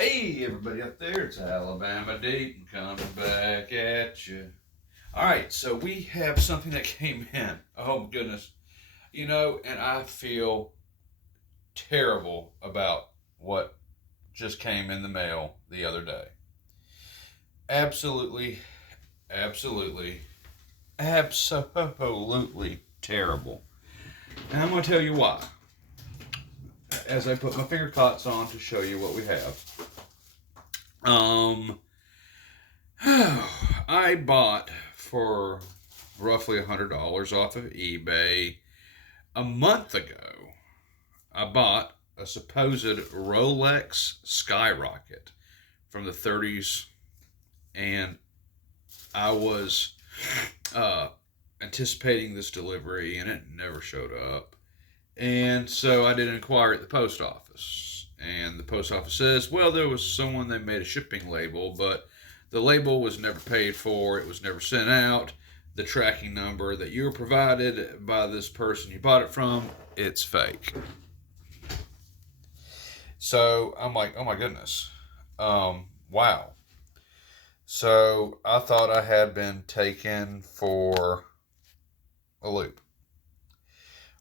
Hey, everybody up there, it's Alabama Dayton coming back at you. All right, so we have something that came in. Oh, my goodness. And I feel terrible about what just came in the mail the other day. Absolutely, absolutely, absolutely terrible. And I'm going to tell you why. As I put my finger cots on to show you what we have. Um, I bought for roughly $100 off of eBay a month ago. I bought a supposed Rolex Skyrocket from the 30s, and I was uh, anticipating this delivery, and it never showed up. And so I did inquire at the post office. And the post office says, well, there was someone that made a shipping label, but the label was never paid for. It was never sent out. The tracking number that you were provided by this person you bought it from, it's fake. So I'm like, oh my goodness. Wow. So I thought I had been taken for a loop.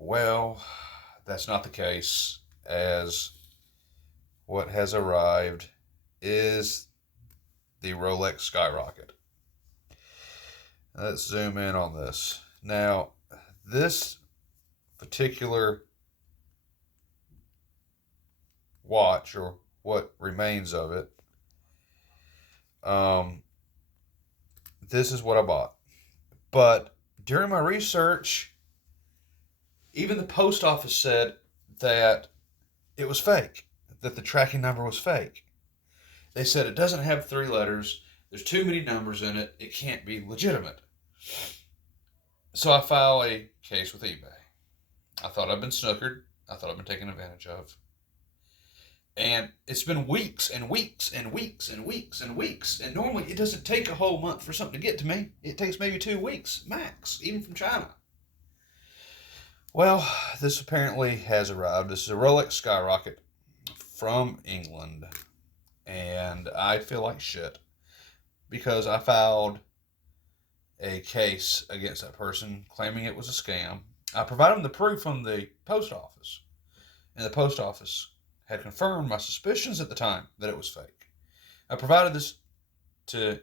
Well, that's not the case, as what has arrived is the Rolex Skyrocket. Let's zoom in on this. Now, this particular watch, or what remains of it, this is what I bought. But during my research, even the post office said that it was fake, that the tracking number was fake. They said it doesn't have 3 letters, there's too many numbers in it, it can't be legitimate. So I filed a case with eBay. I thought I'd been snookered. I thought I'd been taken advantage of. And it's been weeks and weeks and weeks and weeks and weeks. And normally it doesn't take a whole month for something to get to me. It takes maybe 2 weeks, max, even from China. Well, this apparently has arrived. This is a Rolex Skyrocket from England. And I feel like shit because I filed a case against that person claiming it was a scam. I provided them the proof from the post office, and the post office had confirmed my suspicions at the time that it was fake. I provided this to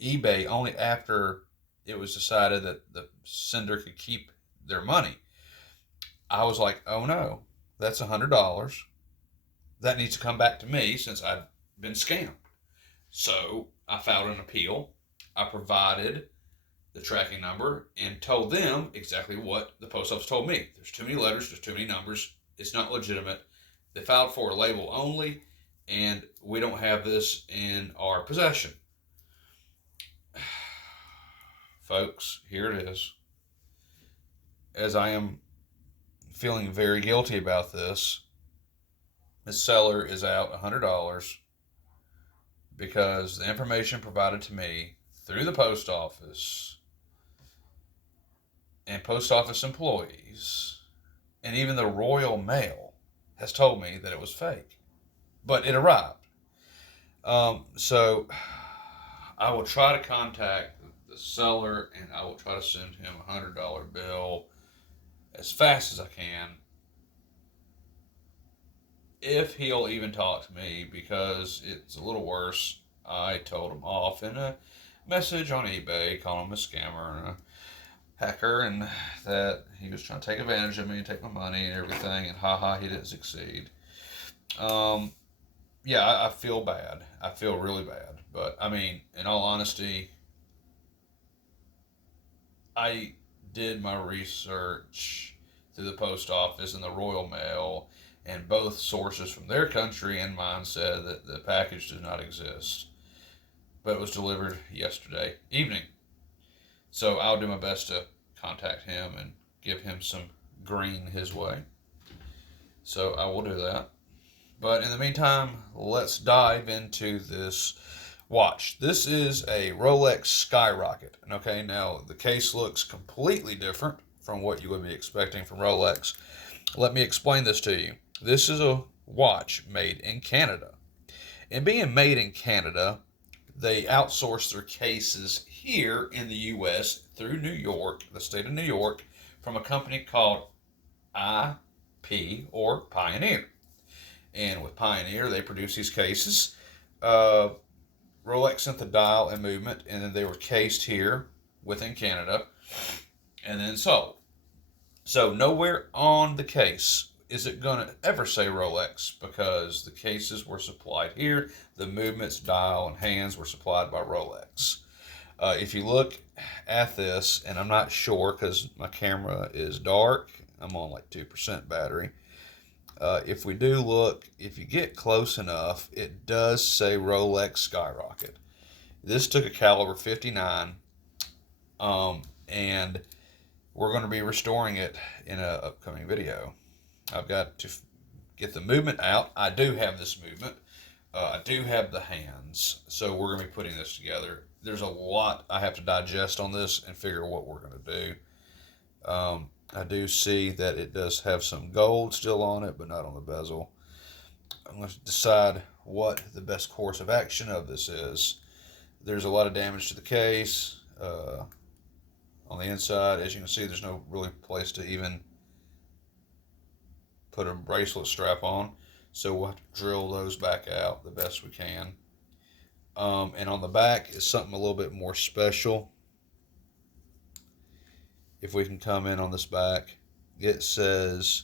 eBay only after it was decided that the sender could keep their money. I was like, oh no, that's $100. That needs to come back to me since I've been scammed. So I filed an appeal. I provided the tracking number and told them exactly what the post office told me. There's too many letters, there's too many numbers, it's not legitimate. They filed for a label only, and we don't have this in our possession. Folks, here it is. As I am feeling very guilty about this, the seller is out $100 because the information provided to me through the post office and post office employees and even the Royal Mail has told me that it was fake, but it arrived. So I will try to contact the seller and I will try to send him a $100 bill as fast as I can, if he'll even talk to me, because it's a little worse. I told him off in a message on eBay, calling him a scammer and a hacker, and that he was trying to take advantage of me and take my money and everything, and haha, he didn't succeed. Yeah, I feel bad. I feel really bad. But, I mean, in all honesty, I did my research through the post office and the Royal Mail, and both sources from their country and mine said that the package does not exist. But it was delivered yesterday evening. So I'll do my best to contact him and give him some green his way. So I will do that. But in the meantime, let's dive into this watch. This is a Rolex Skyrocket. Okay, now the case looks completely different from what you would be expecting from Rolex. Let me explain this to you. This is a watch made in Canada. And being made in Canada, they outsource their cases here in the U.S. through New York, the state of New York, from a company called IP or Pioneer. And with Pioneer, they produce these cases. Rolex sent the dial and movement, and then they were cased here within Canada and then sold. So nowhere on the case is it going to ever say Rolex because the cases were supplied here. The movements, dial, and hands were supplied by Rolex. If you look at this, and I'm not sure because my camera is dark, I'm on like 2% battery. If we do look, if you get close enough, it does say Rolex Skyrocket. This took a caliber 59, and we're going to be restoring it in an upcoming video. I've got to get the movement out. I do have this movement. I do have the hands, so we're going to be putting this together. There's a lot I have to digest on this and figure what we're going to do. I do see that it does have some gold still on it, but not on the bezel. I'm going to decide what the best course of action of this is. There's a lot of damage to the case. On the inside, as you can see, there's no really place to even put a bracelet strap on. So we'll have to drill those back out the best we can. And on the back is something a little bit more special. If we can come in on this back, it says,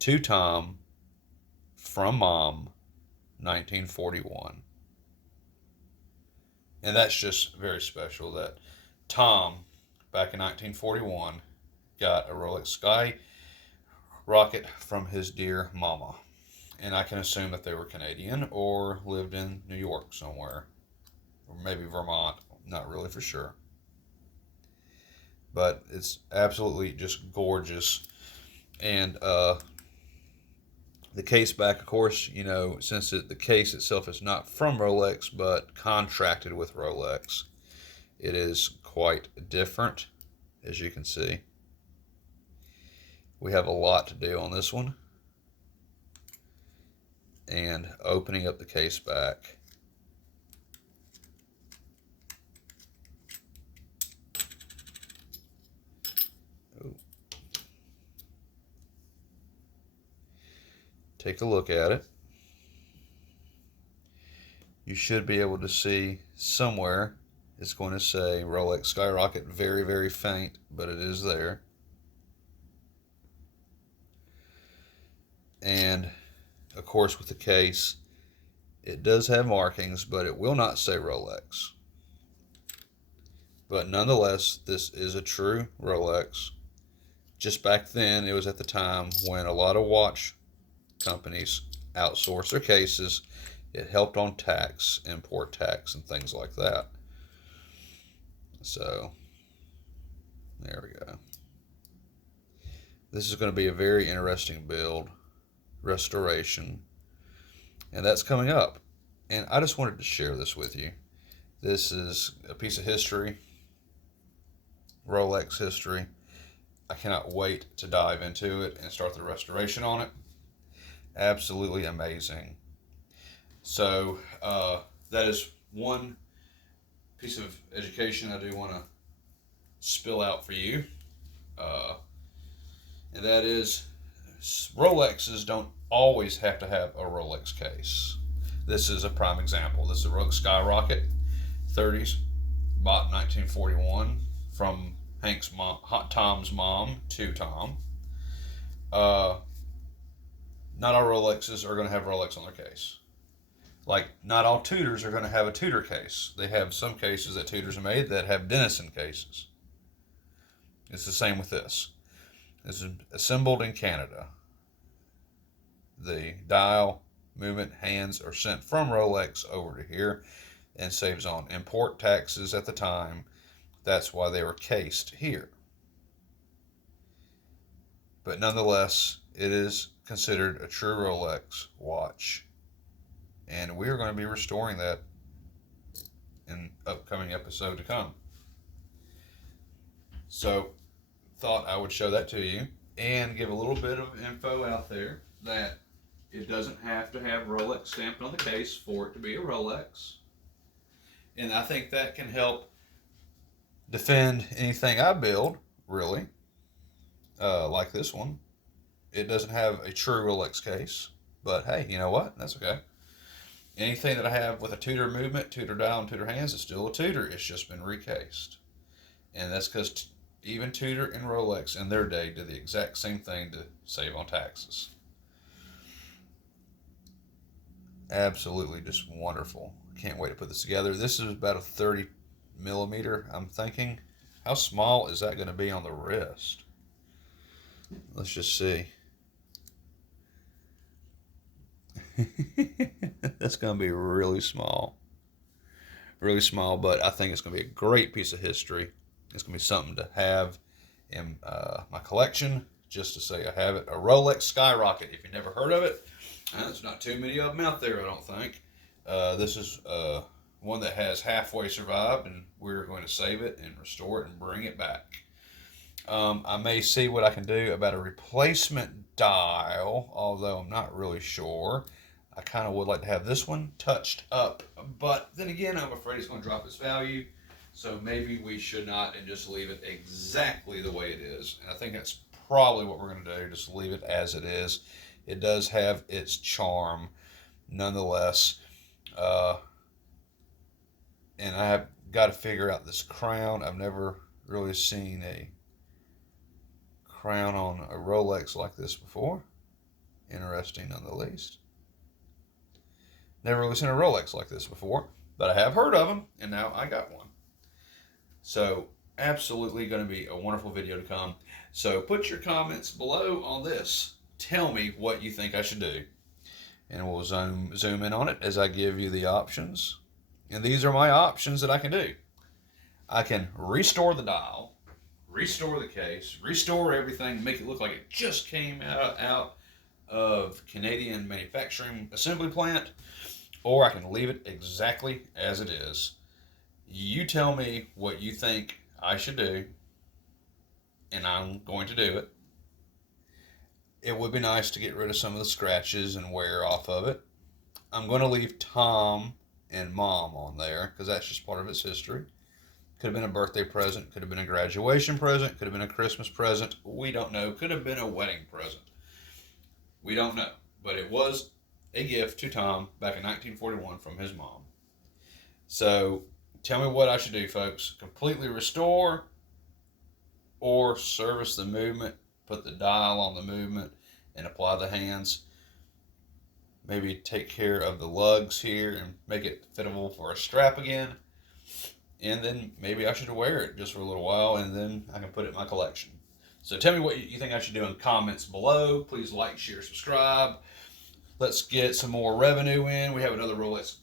"To Tom, from Mom, 1941." And that's just very special that Tom, back in 1941, got a Rolex Skyrocket from his dear mama. And I can assume that they were Canadian or lived in New York somewhere. Or maybe Vermont. Not really for sure. But it's absolutely just gorgeous. And the case back, of course, you know, since the case itself is not from Rolex but contracted with Rolex, it is quite different, as you can see. We have a lot to do on this one. And opening up the case back. Take a look at it. You should be able to see somewhere it's going to say Rolex Skyrocket. Very, very faint, but it is there. And of course, with the case, it does have markings, but it will not say Rolex. But nonetheless, this is a true Rolex. Just back then, it was at the time when a lot of watch companies outsource their cases. It helped on tax, import tax, and things like that. So, there we go. This is going to be a very interesting build, restoration, and that's coming up. And I just wanted to share this with you. This is a piece of history, Rolex history. I cannot wait to dive into it and start the restoration on it. Absolutely amazing. So that is one piece of education I do want to spill out for you. And that is, Rolexes don't always have to have a Rolex case. This is a prime example. This is a Rolex Skyrocket 30s, bought 1941 from Hank's mom, Tom's mom to Tom. Not all Rolexes are going to have Rolex on their case. Like, not all Tudors are going to have a Tudor case. They have some cases that Tudors have made that have Denison cases. It's the same with this. This is assembled in Canada. The dial, movement, hands are sent from Rolex over to here and saves on import taxes at the time. That's why they were cased here. But nonetheless, it is considered a true Rolex watch. And we are going to be restoring that in upcoming episode to come. So, thought I would show that to you and give a little bit of info out there that It doesn't have to have Rolex stamped on the case for it to be a Rolex. And I think that can help defend anything I build, really. Like this one. It doesn't have a true Rolex case, but hey, you know what? That's okay. Anything that I have with a Tudor movement, Tudor dial, and Tudor hands is still a Tudor. It's just been recased. And that's because even Tudor and Rolex in their day did the exact same thing to save on taxes. Absolutely just wonderful. Can't wait to put this together. This is about a 30 millimeter, I'm thinking. How small is that going to be on the wrist? Let's just see. That's going to be really small. Really small, but I think it's going to be a great piece of history. It's going to be something to have in my collection, just to say I have it. A Rolex Skyrocket, if you've never heard of it. There's not too many of them out there, I don't think. This is one that has halfway survived, and we're going to save it and restore it and bring it back. I may see what I can do about a replacement dial, although I'm not really sure. I kind of would like to have this one touched up, but then again, I'm afraid it's going to drop its value, so maybe we should not and just leave it exactly the way it is. And I think that's probably what we're going to do, just leave it as it is. It does have its charm, nonetheless. And I have got to figure out this crown. I've never really seen a crown on a Rolex like this before. Interesting, none the least. Never really seen a Rolex like this before, but I have heard of them, and now I got one. So, absolutely going to be a wonderful video to come. So, put your comments below on this. Tell me what you think I should do, and we'll zoom in on it as I give you the options. And these are my options that I can do. I can restore the dial, restore the case, restore everything, make it look like it just came out of Canadian manufacturing assembly plant, or I can leave it exactly as it is. You tell me what you think I should do, and I'm going to do it. It would be nice to get rid of some of the scratches and wear off of it. I'm going to leave Tom and Mom on there because that's just part of its history. Could have been a birthday present, could have been a graduation present, could have been a Christmas present. We don't know. Could have been a wedding present. We don't know. But it was a gift to Tom back in 1941 from his mom. So tell me what I should do, folks. Completely restore or service the movement, put the dial on the movement and apply the hands. Maybe take care of the lugs here and make it fittable for a strap again. And then maybe I should wear it just for a little while, and then I can put it in my collection. So tell me what you think I should do in comments below. Please like, share, subscribe. Let's get some more revenue in. We have another Rolex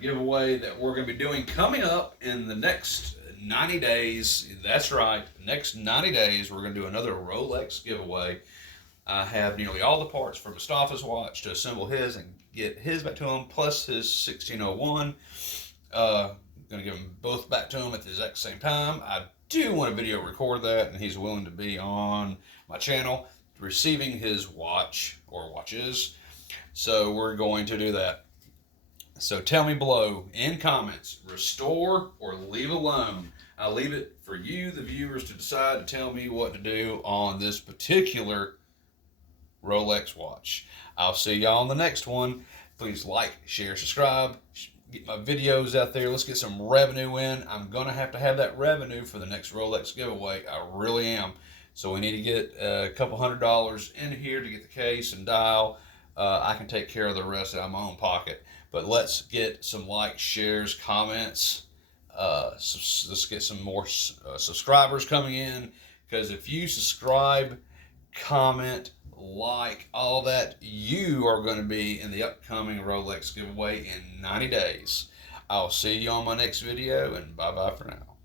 giveaway that we're going to be doing coming up in the next 90 days. That's right. Next 90 days, we're going to do another Rolex giveaway. I have nearly all the parts for Mustafa's watch to assemble his and get his back to him, plus his 1601. Going to give them both back to him at the exact same time. I do want to video record that, and he's willing to be on my channel receiving his watch or watches. So we're going to do that. So tell me below in comments, restore or leave alone. I'll leave it for you, the viewers, to decide to tell me what to do on this particular Rolex watch. I'll see y'all on the next one. Please like, share, subscribe. Get my videos out there. Let's get some revenue in. I'm going to have that revenue for the next Rolex giveaway. I really am. So we need to get a couple $100 in here to get the case and dial. I can take care of the rest out of my own pocket. But let's get some likes, shares, comments. Let's get some more subscribers coming in. Because if you subscribe, comment, like, all that, you are going to be in the upcoming Rolex giveaway in 90 days. I'll see you on my next video, and bye-bye for now.